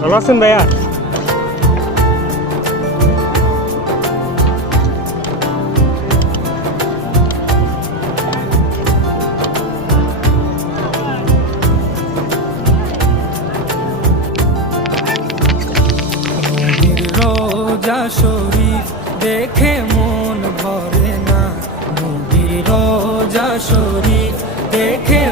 ভালো আছেন ভাইয়া? নবীর রোজা শরীফ দেখে মন ভরে না, নবীর রোজা শরীফ দেখে